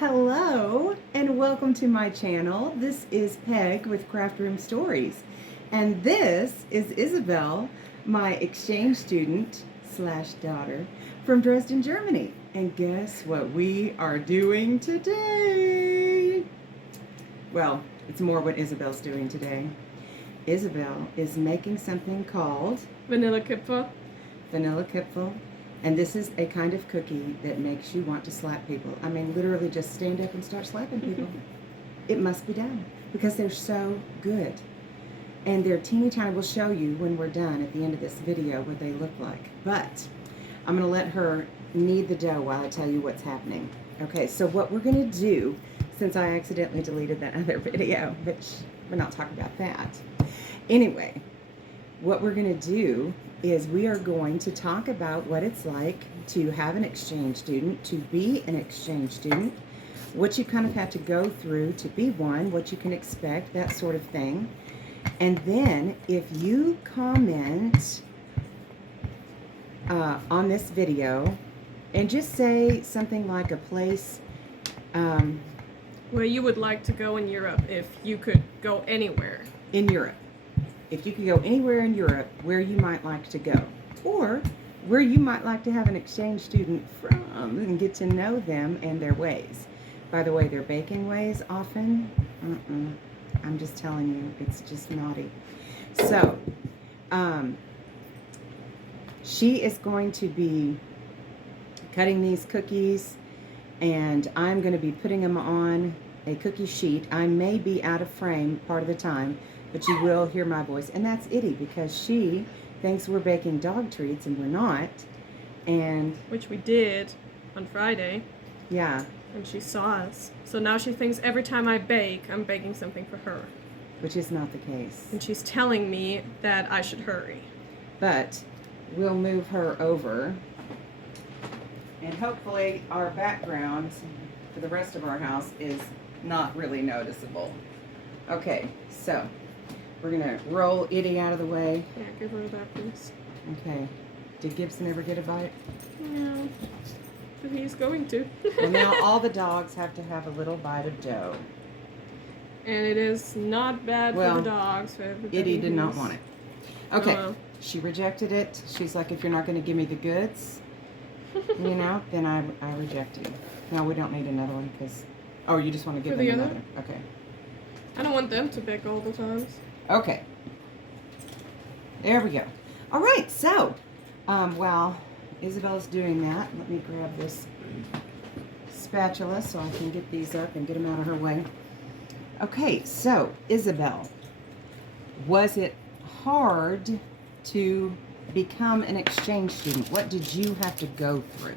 Hello and welcome to my channel. This is Peg with Craft Room Stories, and this is Isabel, my exchange student slash daughter from Dresden, Germany. And guess what we are doing today? Well, it's more what Isabel's doing today. Isabel is making something called Vanilla Kipfer. Vanilla Kipfel. And this is a kind of cookie that makes you want to slap people. I mean, literally just stand up and start slapping people. It must be done because they're so good. And they're teeny tiny. We'll show you when we're done at the end of this video what they look like. But I'm going to let her knead the dough while I tell you what's happening. Okay, so what we're going to do, since I accidentally deleted that other video, but we're not talking about that. Anyway, what we're going to do is we are going to talk about what it's like to have an exchange student, to be an exchange student, what you kind of have to go through to be one, what you can expect, that sort of thing. And then if you comment on this video and just say something like a place Where you would like to go in Europe if you could go anywhere. in Europe. If you could go anywhere in Europe where you might like to go, or where you might like to have an exchange student from and get to know them and their ways. By the way, their baking ways often, I'm just telling you, it's just naughty. So, she is going to be cutting these cookies, and I'm going to be putting them on a cookie sheet. I may be out of frame part of the time, but you will hear my voice. And that's Itty, because she thinks we're baking dog treats and we're not. And Which we did on Friday, yeah, and she saw us. So now she thinks every time I bake, I'm baking something for her. which is not the case. And she's telling me that I should hurry. But we'll move her over. And hopefully our background for the rest of our house is not really noticeable. Okay, so we're gonna roll Itty out of the way. Yeah, give her that piece. Okay. Did Gibson ever get a bite? No. But he's going to. Well, now all the dogs have to have a little bite of dough. And it is not bad Well, for the dogs. For everybody Itty did not who's- want it. Okay. Oh, She rejected it. She's like, if you're not going to give me the goods, you know, then I reject you. No, we don't need another one because... Oh, you just want to give For them the other? another? Okay. I don't want them to bake all the times. Okay. There we go. All right, so, while Isabel's doing that, let me grab this spatula so I can get these up and get them out of her way. Okay, so, Isabel, was it hard to become an exchange student? What did you have to go through?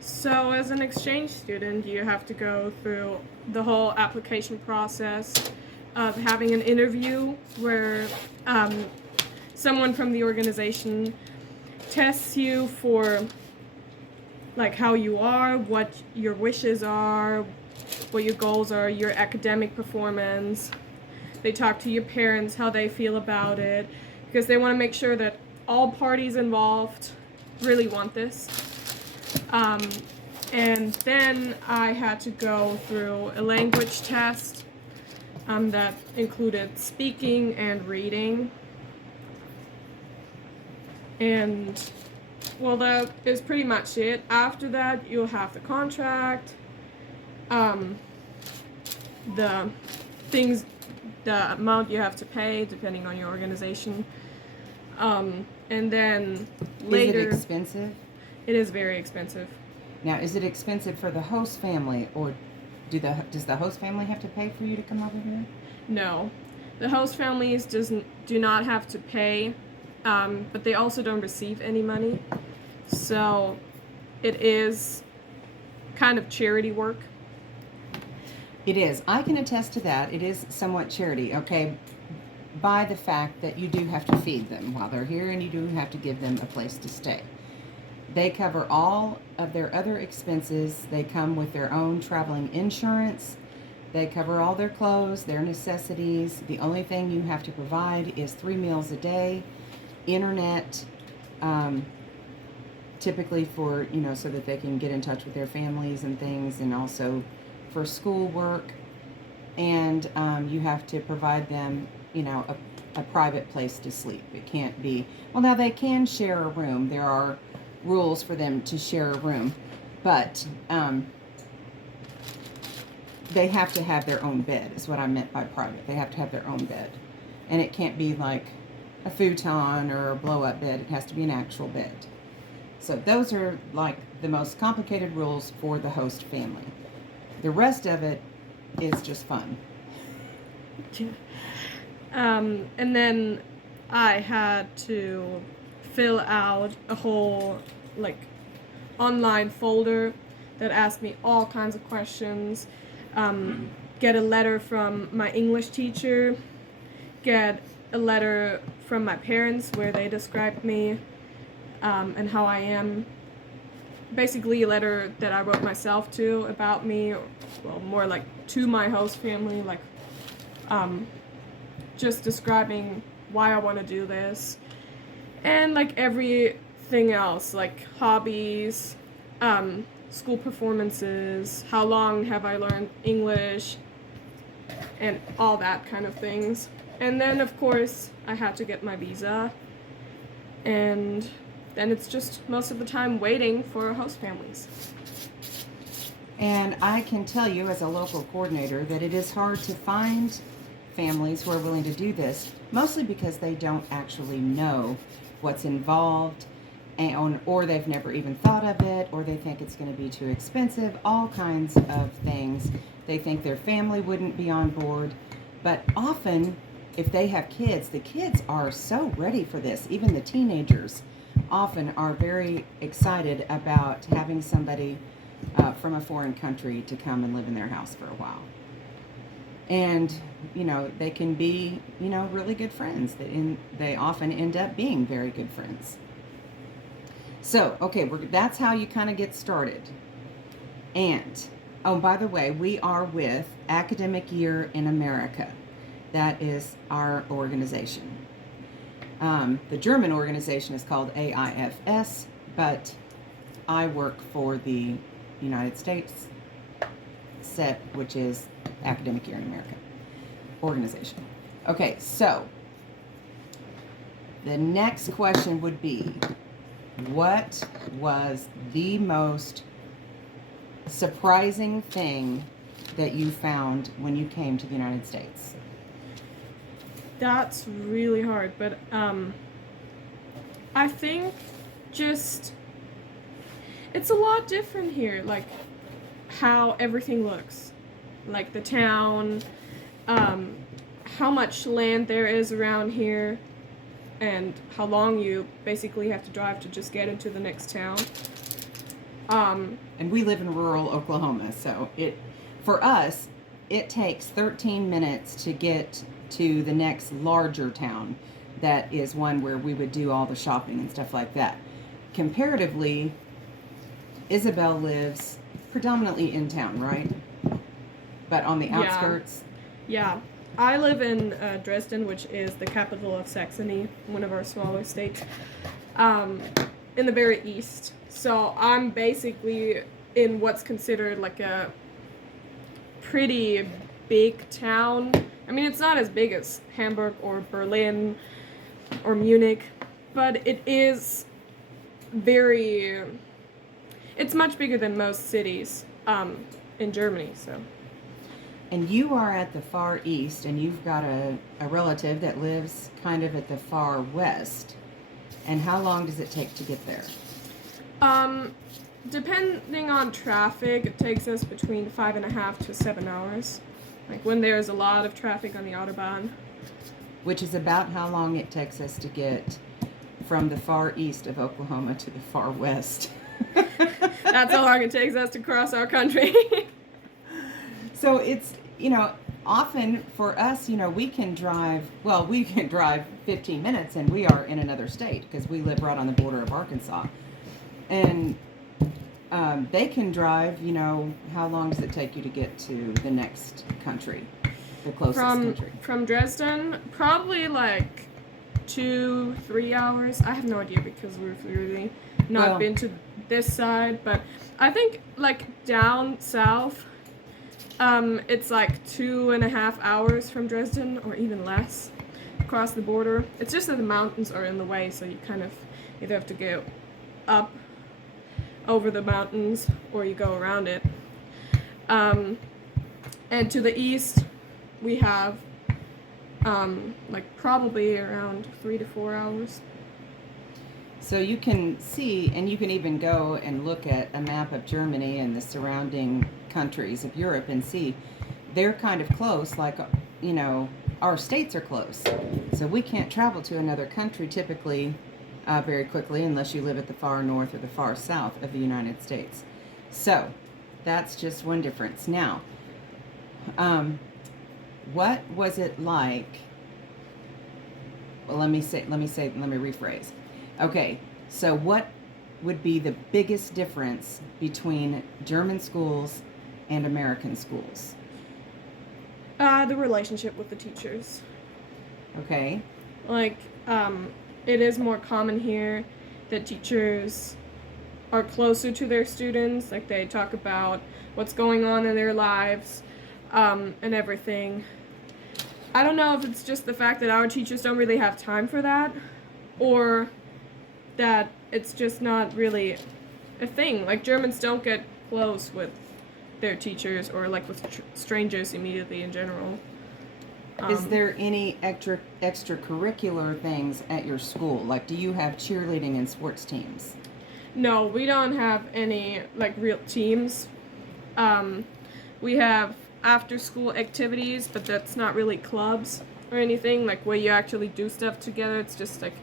So, as an exchange student, you have to go through the whole application process of having an interview where someone from the organization tests you for like how you are, what your wishes are, what your goals are, your academic performance. They talk to your parents, how they feel about it, because they want to make sure that all parties involved really want this. And then I had to go through a language test that included speaking and reading. And, well, that is pretty much it. After that, you'll have the contract, the things, the amount you have to pay, depending on your organization. And then later... Is it expensive? It is very expensive. Now, is it expensive for the host family, or does the host family have to pay for you to come over here? No. The host families do not have to pay, but they also don't receive any money. So it is kind of charity work. It is. I can attest to that. It is somewhat charity, okay, by the fact that you do have to feed them while they're here, and you do have to give them a place to stay. They cover all of their other expenses. They come with their own traveling insurance. They cover all their clothes, their necessities. The only thing you have to provide is 3 meals a day, internet, typically for, so that they can get in touch with their families and things, and also for schoolwork. And you have to provide them, a private place to sleep. It can't be, well, now they can share a room. There are rules for them to share a room, but they have to have their own bed, is what I meant by private. They have to have their own bed. And it can't be like a futon or a blow-up bed. It has to be an actual bed. So those are like the most complicated rules for the host family. The rest of it is just fun. And then I had to fill out a whole online folder that asked me all kinds of questions. Get a letter from my English teacher, get a letter from my parents where they described me and how I am. Basically a letter that I wrote myself to about me, well, more like to my host family, just describing why I want to do this. And everything else, like hobbies, school performances, how long have I learned English, and all that kind of things. And then, of course, I had to get my visa, and then it's just most of the time waiting for host families. And I can tell you as a local coordinator that it is hard to find families who are willing to do this, mostly because they don't actually know what's involved, or they've never even thought of it, or they think it's going to be too expensive, all kinds of things. They think their family wouldn't be on board. But often, if they have kids, the kids are so ready for this. Even the teenagers often are very excited about having somebody from a foreign country to come and live in their house for a while. And, they can be, really good friends. They often end up being very good friends. So, okay, that's how you kind of get started. And, oh, by the way, we are with Academic Year in America. That is our organization. The German organization is called AIFS, but I work for the United States set, which is Academic Year in America organization. Okay, so the next question would be, what was the most surprising thing that you found when you came to the United States? That's really hard, but I think just it's a lot different here, how everything looks, the town, how much land there is around here, and how long you basically have to drive to just get into the next town. And we live in rural Oklahoma, so for us, it takes 13 minutes to get to the next larger town that is one where we would do all the shopping and stuff like that. Comparatively, Isabel lives predominantly in town, right? But on the outskirts? Yeah. I live in Dresden, which is the capital of Saxony, one of our smaller states, in the very east. So I'm basically in what's considered a pretty big town. I mean, it's not as big as Hamburg or Berlin or Munich, but it is it's much bigger than most cities in Germany, so. And you are at the far east, and you've got a relative that lives kind of at the far west. And how long does it take to get there? Depending on traffic, it takes us between 5.5 to 7 hours. When there's a lot of traffic on the Autobahn. Which is about how long it takes us to get from the far east of Oklahoma to the far west. That's how long it takes us to cross our country. So it's, often for us, we can drive 15 minutes and we are in another state because we live right on the border of Arkansas. And they can drive, how long does it take you to get to the next country, the closest country? From Dresden, probably 2-3 hours. I have no idea because we're really not Well- been to this side, but I think like down south, it's like 2.5 hours from Dresden, or even less, across the border. It's just that the mountains are in the way, so you kind of either have to go up over the mountains or you go around it. And to the east, we have like probably around 3 to 4 hours. So you can see, and you can even go and look at a map of Germany and the surrounding countries of Europe and see they're kind of close, like, you know, our states are close. So we can't travel to another country typically very quickly unless you live at the far north or the far south of the United States. So that's just one difference. Now, what was it like? Well, let me rephrase. Okay, so what would be the biggest difference between German schools and American schools? The relationship with the teachers. Okay. Like, it is more common here that teachers are closer to their students. Like, they talk about what's going on in their lives, and everything. I don't know if it's just the fact that our teachers don't really have time for that, or that it's just not really a thing. Like, Germans don't get close with their teachers or like with strangers immediately in general. Is there any extracurricular things at your school? Like, do you have cheerleading and sports teams? No, we don't have any like real teams. We have after school activities, but that's not really clubs or anything like where you actually do stuff together. It's just like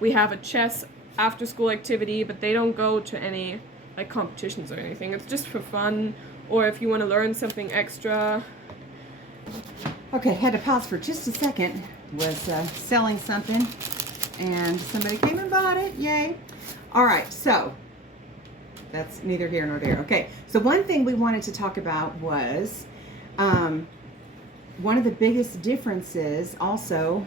we have a chess after school activity, but they don't go to any like competitions or anything. It's just for fun, or if you want to learn something extra. Okay, had to pause for just a second. Was selling something, and somebody came and bought it. Yay! All right, so that's neither here nor there. Okay, so one thing we wanted to talk about was one of the biggest differences, also,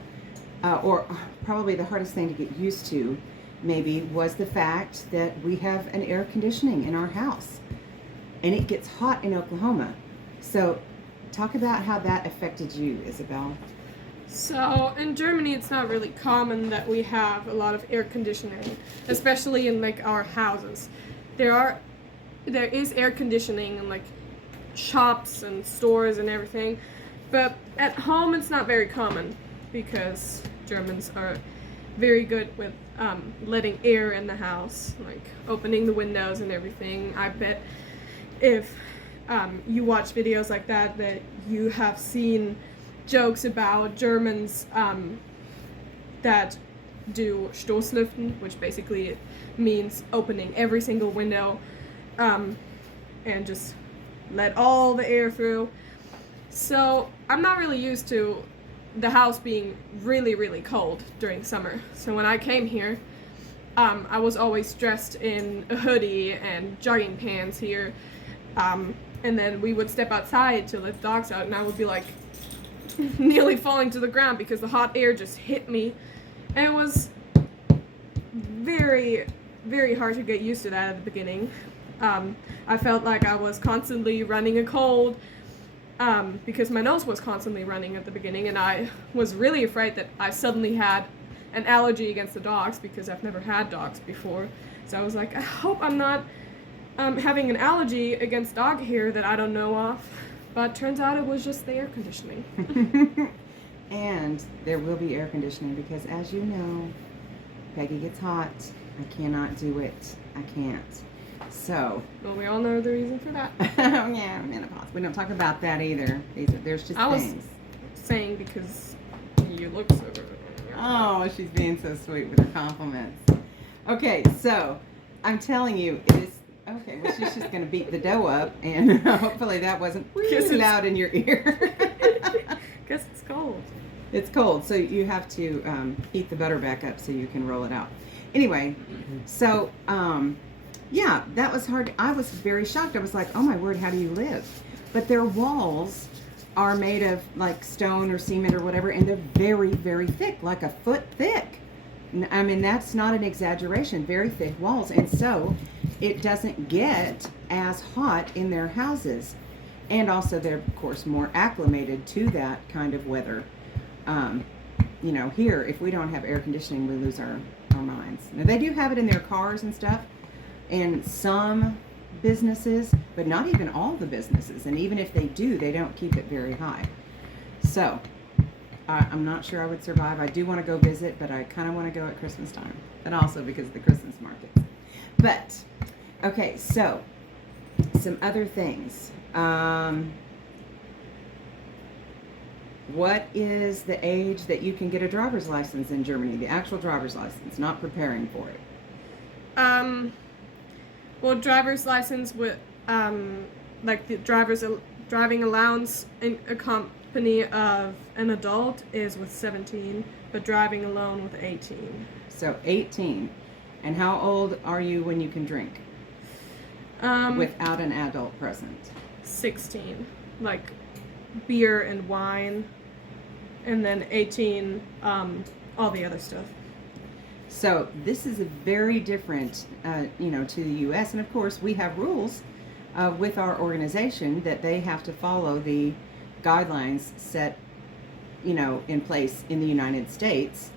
or probably the hardest thing to get used to, maybe, was the fact that we have an air conditioning in our house, and it gets hot in Oklahoma. So talk about how that affected you, Isabel. So in Germany, it's not really common that we have a lot of air conditioning, especially in like our houses. There is air conditioning in like shops and stores and everything, but at home it's not very common because Germans are very good with letting air in the house, like opening the windows and everything. I bet if you watch videos like that you have seen jokes about Germans that do Stoßlüften, which basically means opening every single window and just let all the air through. So I'm not really used to the house being really, really cold during summer. So when I came here, I was always dressed in a hoodie and jogging pants here. And then we would step outside to let the dogs out, and I would be like nearly falling to the ground because the hot air just hit me. And it was very, very hard to get used to that at the beginning. I felt like I was constantly running a cold because my nose was constantly running at the beginning, and I was really afraid that I suddenly had an allergy against the dogs because I've never had dogs before. So I was like, I hope I'm not having an allergy against dog hair that I don't know of. But turns out it was just the air conditioning. And there will be air conditioning because, as you know, Peggy gets hot. I cannot do it. I can't. So. Well, we all know the reason for that. Oh, yeah, menopause. We don't talk about that either. There's just I was things. saying because you look so good. Oh, she's being so sweet with her compliments. Okay, so I'm telling you, it is. Okay, well, she's just going to beat the dough up, and hopefully that wasn't really loud in your ear. Guess it's cold. It's cold, so you have to heat the butter back up so you can roll it out. Anyway, so, yeah, that was hard. I was very shocked. I was like, oh my word, how do you live? But their walls are made of like stone or cement or whatever, and they're very, very thick, like a foot thick. I mean, that's not an exaggeration. Very thick walls. And so it doesn't get as hot in their houses. And also, they're, of course, more acclimated to that kind of weather. You know, here, if we don't have air conditioning, we lose our minds. Now, they do have it in their cars and stuff, and some businesses, but not even all the businesses. And even if they do, they don't keep it very high. So, I'm not sure I would survive. I do want to go visit, but I kind of want to go at Christmas time. And also because of the Christmas markets. But, okay, so, some other things. What is the age that you can get a driver's license in Germany? The actual driver's license, not preparing for it. Well, driver's license with, like the driving allowance in a company of an adult is with 17, but driving alone with 18. So 18. And how old are you when you can drink? Without an adult present. 16, like beer and wine, and then 18, all the other stuff. So this is a very different, you know, to the U.S. And of course, we have rules with our organization that they have to follow the guidelines set, you know, in place in the United States.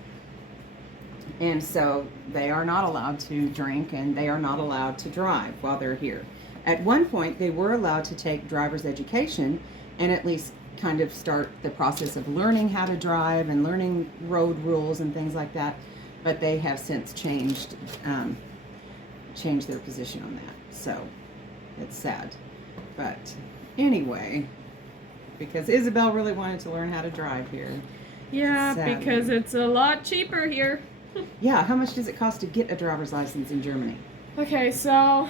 And so they are not allowed to drink and they are not allowed to drive while they're here. At one point, they were allowed to take driver's education and at least kind of start the process of learning how to drive and learning road rules and things like that. But they have since changed their position on that. So it's sad. But anyway, because Isabel really wanted to learn how to drive here. Yeah, Sadly. because it's a lot cheaper here. Yeah, how much does it cost to get a driver's license in Germany? Okay, so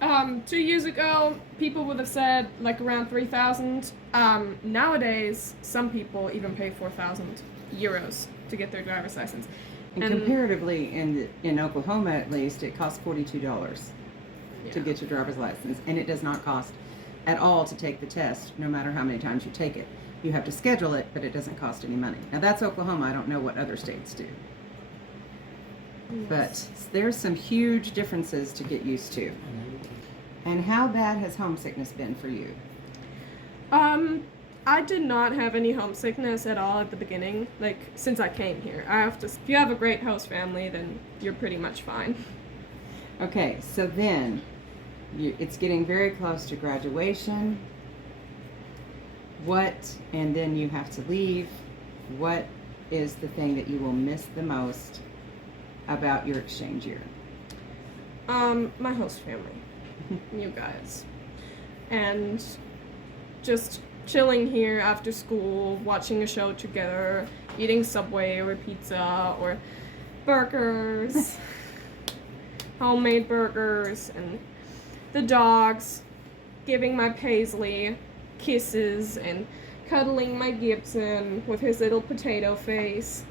2 years ago, people would have said like around 3,000. Nowadays, some people even pay 4,000 euros to get their driver's license. And comparatively, in Oklahoma at least, it costs $42 to get your driver's license, and it does not cost at all to take the test, no matter how many times you take it. You have to schedule it, but it doesn't cost any money. Now that's Oklahoma. I don't know what other states do. Yes. But there's some huge differences to get used to. And how bad has homesickness been for you? I did not have any homesickness at all at the beginning, like since I came here. If you have a great host family, then you're pretty much fine. Okay, so then it's getting very close to graduation. And then you have to leave. What is the thing that you will miss the most about your exchange year? My host family, you guys, and just chilling here after school, watching a show together, eating Subway or pizza or burgers, homemade burgers, and the dogs, giving my Paisley kisses and cuddling my Gibson with his little potato face.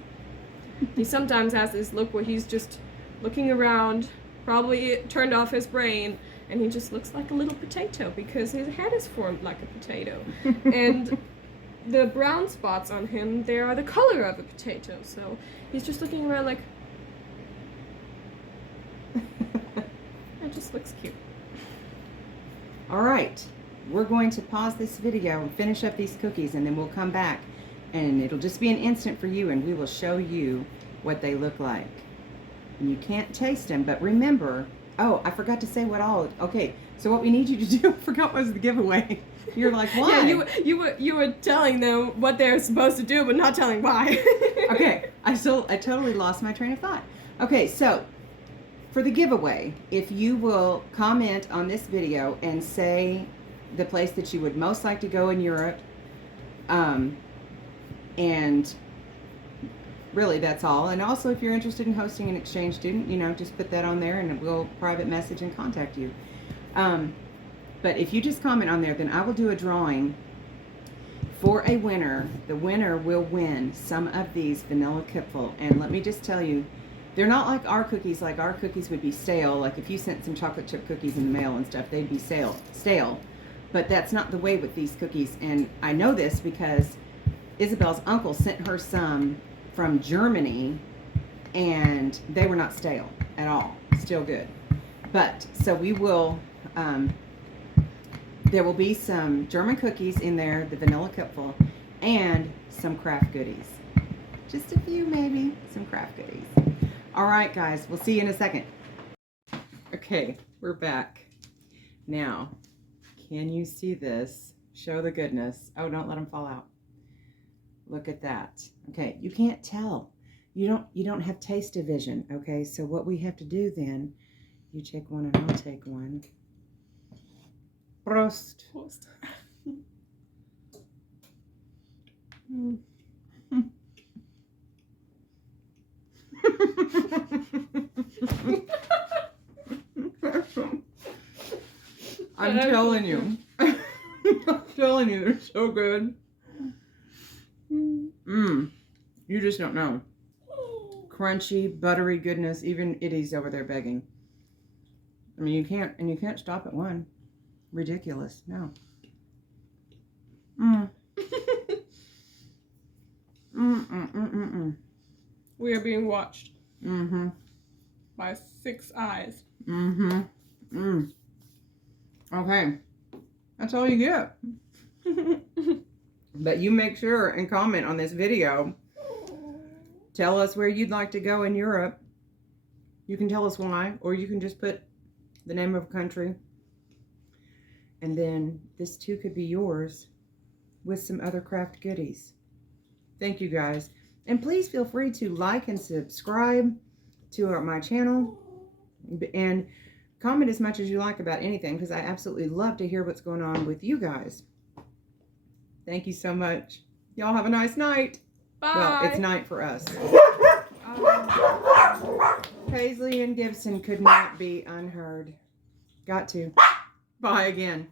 He sometimes has this look where he's just looking around, probably turned off his brain, and he just looks like a little potato because his head is formed like a potato. And the brown spots on him, they are the color of a potato. So he's just looking around like, it just looks cute. All right, we're going to pause this video and finish up these cookies, and then we'll come back, and it'll just be an instant for you, and we will show you what they look like. And you can't taste them, but remember, oh, I forgot to say okay, so what we need you to do, I forgot what was the giveaway. You're like, why? Yeah, you were telling them what they're supposed to do, but not telling why. Okay, I totally lost my train of thought. Okay, so for the giveaway, if you will comment on this video and say the place that you would most like to go in Europe, and really that's all. And also if you're interested in hosting an exchange student, you know, just put that on there and we'll private message and contact you. But if you just comment on there, then I will do a drawing for a winner. The winner will win some of these vanilla Kipfel. And let me just tell you, they're not like our cookies. Like our cookies would be stale. Like if you sent some chocolate chip cookies in the mail and stuff, they'd be stale. But that's not the way with these cookies. And I know this because Isabel's uncle sent her some from Germany and they were not stale at all. Still good. But so we will. There will be some German cookies in there, the vanilla cupful, and some craft goodies. Just a few, maybe, some craft goodies. All right, guys, we'll see you in a second. Okay, we're back. Now, can you see this? Show the goodness. Oh, don't let them fall out. Look at that. Okay, you can't tell. You don't have taste division, okay? So what we have to do then, you take one and I'll take one. Prost. Prost. I'm telling you. I'm telling you, they're so good. You just don't know. Crunchy, buttery goodness. Even Itty's over there begging. I mean, you can't stop at one. Ridiculous. No. We are being watched. Mm-hmm. By 6 eyes. Mm-hmm. Okay. That's all you get. But you make sure and comment on this video. Tell us where you'd like to go in Europe. You can tell us why, or you can just put the name of a country. And then this too could be yours with some other craft goodies. Thank you, guys. And please feel free to like and subscribe to my channel. And comment as much as you like about anything, because I absolutely love to hear what's going on with you guys. Thank you so much. Y'all have a nice night. Bye. Well, it's night for us. Paisley and Gibson could not be unheard. Got to. Bye again.